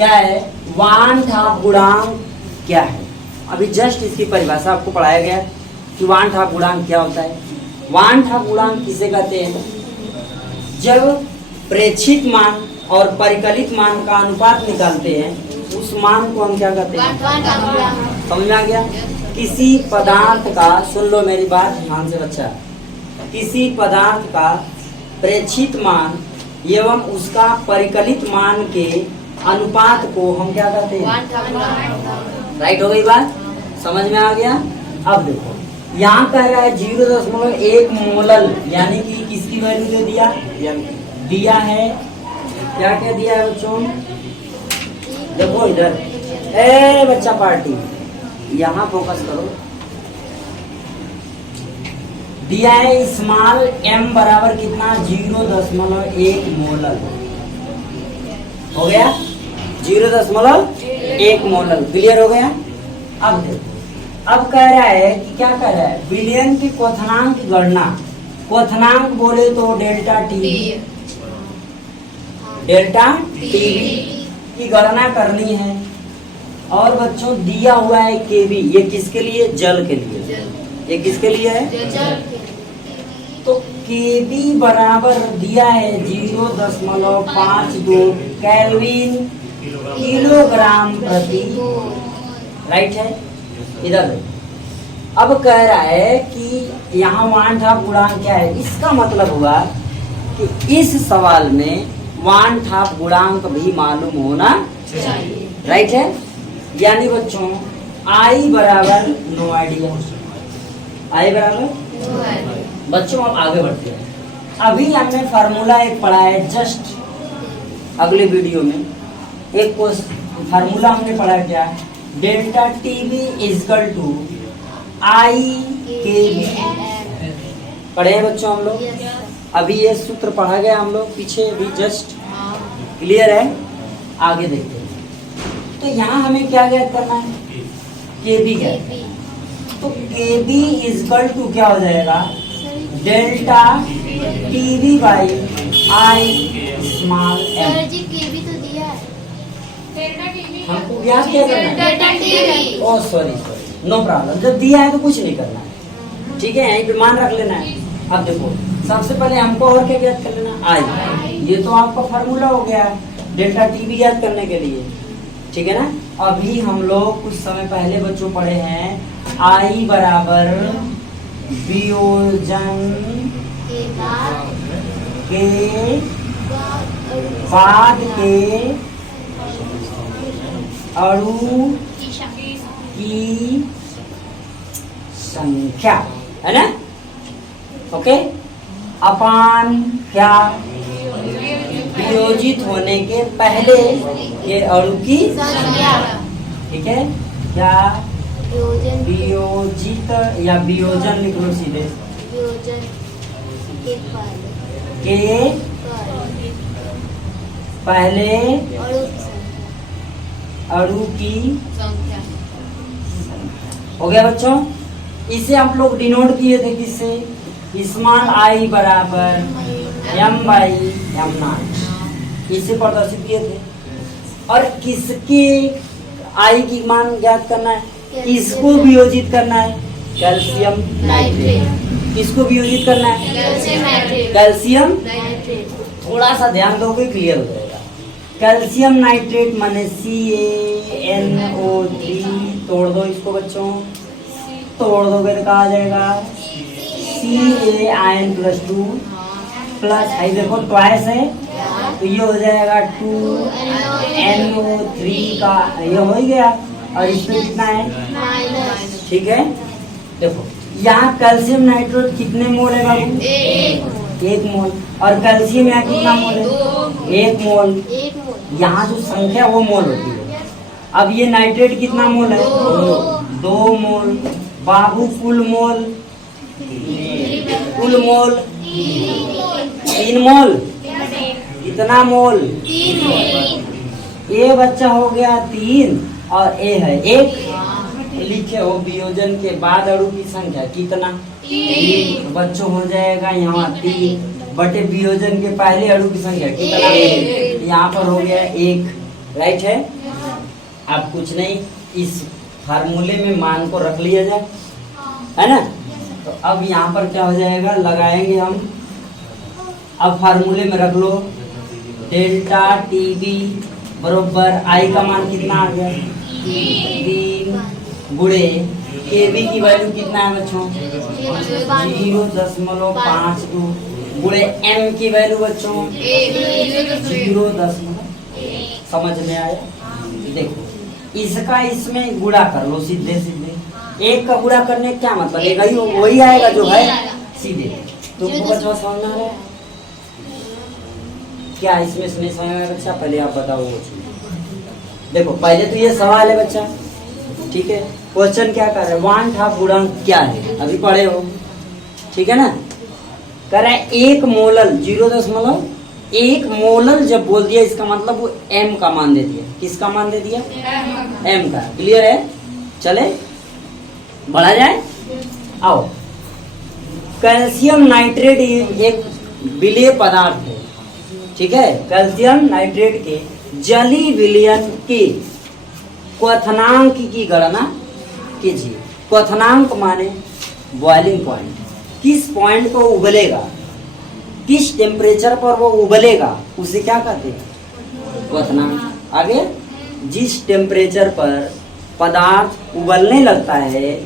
क्या है, वान-हाफ गुणांक क्या है। अभी जस्ट इसकी परिभाषा आपको पढ़ाया गया कि वान-हाफ गुणांक क्या होता है। वान-हाफ गुणांक किसे कहते हैं, जब प्रेक्षित मान और परिकलित मान का अनुपात निकालते हैं उस मान को हम क्या कहते हैं, समझ में आ गया। किसी पदार्थ का, सुन लो मेरी बात ध्यान से बच्चा, किसी पदार्थ का प्रेक्षित मान एवं उसका परिकलित मान के अनुपात को हम क्या कहते हैं। राइट हो गई बात, समझ में आ गया। अब देखो यहाँ कह रहा है 0.1 मोलल, यानी कि किसकी वैल्यू दे दिया है, क्या क्या दिया है बच्चों, देखो इधर, ए बच्चा पार्टी यहाँ फोकस करो। दिया है स्मॉल m बराबर कितना, 0.1 मोलल। हो गया 0.1 मोलल, क्लियर हो गया। अब देखो, अब कह रहा है कि क्या कह रहा है, विलयन की क्वथनांक की गणना, क्वथनांक बोले तो डेल्टा टी, डेल्टा टीवी की गणना करनी है। और बच्चों दिया हुआ है केवी, ये किसके लिए, जल के लिए, ये किसके लिए है, तो केवी बराबर दिया है 0.52 केल्विन किलोग्राम प्रति, राइट है। इधर अब कह रहा है कि यहाँ वान-हाफ गुणांक क्या है, इसका मतलब हुआ कि इस सवाल में वान-हाफ गुणांक भी मालूम होना चाहिए, राइट है। यानी बच्चों आई बराबर नो आइडिया, आई बराबर, बच्चों अब आगे बढ़ते हैं। अभी हमने फार्मूला एक पढ़ा है, जस्ट अगले वीडियो में एक फार्मूला हमने पढ़ा, क्या, डेल्टा टीवी इजकल टू आई के बी, पढ़े हैं बच्चों हम लोग। अभी ये सूत्र पढ़ा गया हम लोग पीछे, अभी जस्ट क्लियर है। आगे देखते हैं, तो यहाँ हमें क्या ज्ञात करना है, के बी ज्ञात। तो के बी इजकल टू क्या हो जाएगा, delta TV by I small M. हमको ज्ञात क्या करना है, ओह सॉरी नो प्रॉब्लम, जब दिया है तो कुछ नहीं करना है, ठीक है, यहीं पे मान रख लेना है। अब देखो सबसे पहले हमको और क्या ज्ञात कर लेना, आई, ये तो आपका फार्मूला हो गया डेल्टा टीवी ज्ञात करने के लिए, ठीक है ना। अभी हम लोग कुछ समय पहले बच्चों पढ़े हैं आई बराबर वियोजन के बाद के अणु की संख्या, है ना, ओके, अपान क्या, वियोजित होने के पहले के अणु की संख्या, ठीक है, क्या वियोजित या वियोजन लिख लो सीधे, के पहले अणु की संख्या, हो गया बच्चों। इसे आप लोग डिनोट किए थे किससे, स्मॉल आई बराबर m बाई एम नॉट, इसे प्रदर्शित किए थे। और किसके आई की मान ज्ञात करना है, किसको वियोजित करना है, कैल्शियम नाइट्रेट, किसको वियोजित करना है, कैल्शियम नाइट्रेट। थोड़ा सा ध्यान दोगे क्लियर हो जाएगा। कैल्शियम नाइट्रेट माने CaNO3, तोड़ दो इसको बच्चों, तोड़ दोगे तो कहा आ जाएगा Ca+2 प्लस, आई देखो ट्वाइस है तो ये हो जाएगा 2NO3 का, ये हो ही गया। और इसमें कितना है, ठीक है। देखो यहाँ कैल्शियम नाइट्रेट कितने मोल है बाबू, 1 मोल, और कैल्शियम यहाँ कितना मोल है, 1 मोल। यहाँ जो संख्या वो मोल होती है। अब ये नाइट्रेट कितना मोल है, 2 मोल। बाबू कुल मोल, 3 मोल, कितना मोल, 3 मोल। ए बच्चा हो गया 3 और ए है 1, लिखे हो वियोजन के बाद अणु की संख्या कितना, 3। बच्चों हो जाएगा यहाँ 3 बटे वियोजन के पहले अणु की संख्या कितना, यहाँ पर हो गया 1। राइट है। अब कुछ नहीं, इस फार्मूले में मान को रख लिया जाए, है ना। तो अब यहाँ पर क्या हो जाएगा, लगाएंगे हम। अब फार्मूले में रख लो, डेल्टा टीबी बरोबर आई का मान कितना आ गया 3 गुणे केबी की वैल्यू कितना है बच्चों 0.52 गुणे एम की वैल्यू बच्चों 0., समझ में आया। देखो इसका इसमें गुणा कर लो सीधे सीधे, एक का गुणा करने क्या मतलब, एक ही वही आएगा जो है सीधे। तो बच्चों समझ में आ रहा है क्या, इसमें से नहीं समझ में आया बच्चा, पहले आप बताओ वो चीज। देखो पहले तो ये सवाल है बच्चा, ठीक है। क्वेश्चन क्या कर रहे हैं, वान हाफ गुणांक क्या है, अभी पढ़े हो, ठीक है ना। कर रहा है 1 मोलल 0.1 मोलल जब बोल दिया इसका मतलब वो एम का मान दे दिया। किसका मान दे दिया, एम का। क्लियर है, चले बढ़ा जाए। आओ, कैल्शियम नाइट्रेट एक विलेय पदार्थ है, ठीक है। कैल्शियम नाइट्रेट के जलीय विलयन के क्वथनांक की गणना कीजिए। क्वथनांक माने बॉइलिंग पॉइंट, किस पॉइंट को उबलेगा, किस टेम्परेचर पर वो उबलेगा, उसे क्या कहते हैं, क्वथनांक। आगे, जिस टेम्परेचर पर पदार्थ उबलने लगता है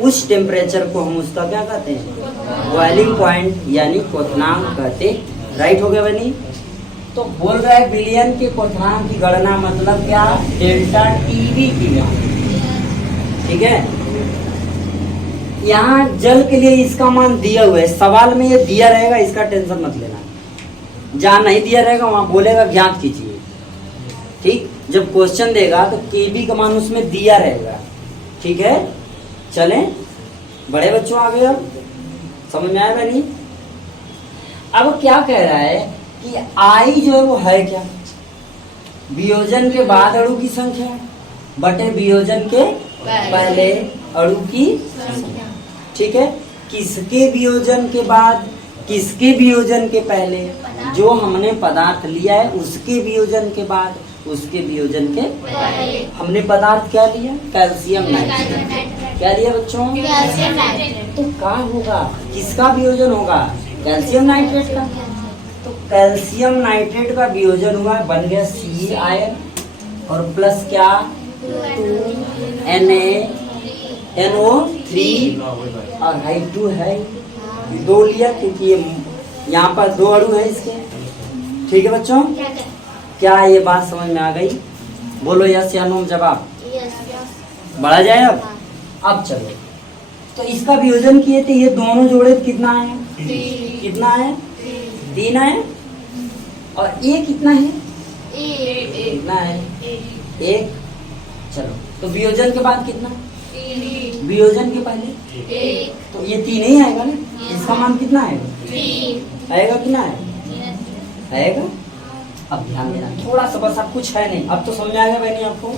उस टेम्परेचर को हम उसका क्या कहते हैं, बॉइलिंग पॉइंट यानी क्वथनांक कहते। राइट हो गया बनी। तो बोल रहा है विलयन के क्वथनांक की गणना मतलब क्या, डेल्टा टीवी की मान, ठीक है। यहाँ जल के लिए इसका मान दिया हुआ है, सवाल में ये दिया रहेगा, इसका टेंशन मत लेना। जहाँ नहीं दिया रहेगा वहां बोलेगा ज्ञात कीजिए, ठीक। जब क्वेश्चन देगा तो केबी का मान उसमें दिया रहेगा, ठीक है। चले बड़े बच्चों आगे, अब समझ में आया नहीं। अब क्या कह रहा है कि आई जो है वो है क्या, वियोजन के बाद अणु की संख्या बटे वियोजन के पहले अणु की संख्या, ठीक है। किसके वियोजन के बाद, किसके वियोजन के पहले, जो हमने पदार्थ लिया है उसके वियोजन के बाद, उसके वियोजन के हमने पदार्थ क्या लिया, कैल्शियम नाइट्रेट। क्या लिया बच्चों, कैल्शियम नाइट्रेट। तो क्या होगा, किसका वियोजन होगा, कैल्शियम नाइट्रेट का। तो कैल्शियम नाइट्रेट का वियोजन हुआ, बन गया सी आयन और प्लस क्या 2NaNO3 और H2 है, 2 लिया क्योंकि ये यहाँ पर 2 अणु है इसके, ठीक है बच्चों। क्या ये बात समझ में आ गई, बोलो यस या नो जवाब। बढ़ा जाए अब चलो, तो इसका वियोजन किए थे, ये दोनों जोड़े कितना है, कितना है 3 है, और ये कितना है, कितना है 1। चलो तो वियोजन के बाद कितना, वियोजन के पहले तो ये 3 ही आएगा ना, इसका मान कितना आएगा, आएगा कितना आएगा। अब ध्यान देना थोड़ा सा, बस अब कुछ है नहीं, अब तो समझ आएगा बहनी आपको।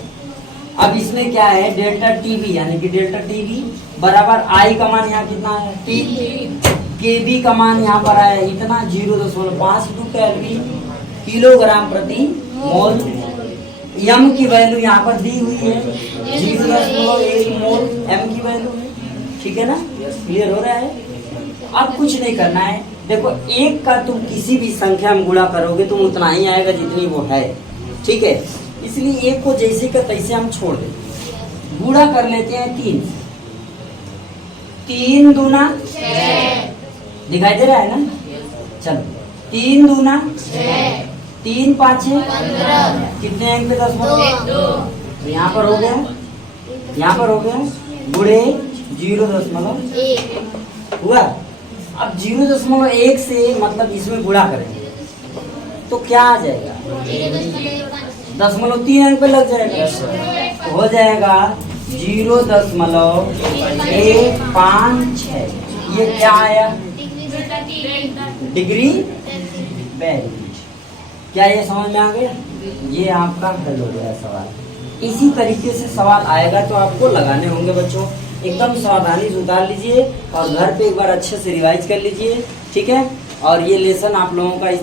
अब इसमें क्या है, डेल्टा टीवी यानी कि डेल्टा टीवी बराबर आई का मान यहाँ कितना है 3, केबी का मान यहाँ पर आया इतना 0.52 केल्विन किलोग्राम प्रति मोल, एम की वैल्यू यहाँ पर दी हुई है 0.1 मोल एम की वैल्यू है, ठीक है ना। क्लियर हो रहा है। अब कुछ नहीं करना है, देखो एक का तुम किसी भी संख्या में गुणा करोगे तुम उतना ही आएगा जितनी वो है, ठीक है। इसलिए एक को जैसे का तैसे हम छोड़ देते, गुणा कर लेते हैं 3, 3 दूना 6, दिखाई दे रहा है ना। चलो 3 दूना 6, 3 5 15, कितने अंक पे 10 तो यहाँ पर हो गया, यहाँ पर हो गया गुणे 0.1 हुआ। अब 0.1 से मतलब इसमें गुणा करेंगे तो क्या आ जाएगा, 0.3 अंक पे लग जाएगा, तो हो जाएगा 0.156। ये क्या आया, डिग्री बेरिज। क्या ये समझ में आ गया, ये आपका हल हो गया सवाल। इसी तरीके से सवाल आएगा तो आपको लगाने होंगे बच्चों, एकदम सावधानी से उतार लीजिए और घर पे एक बार अच्छे से रिवाइज कर लीजिए, ठीक है। और ये लेसन आप लोगों का इस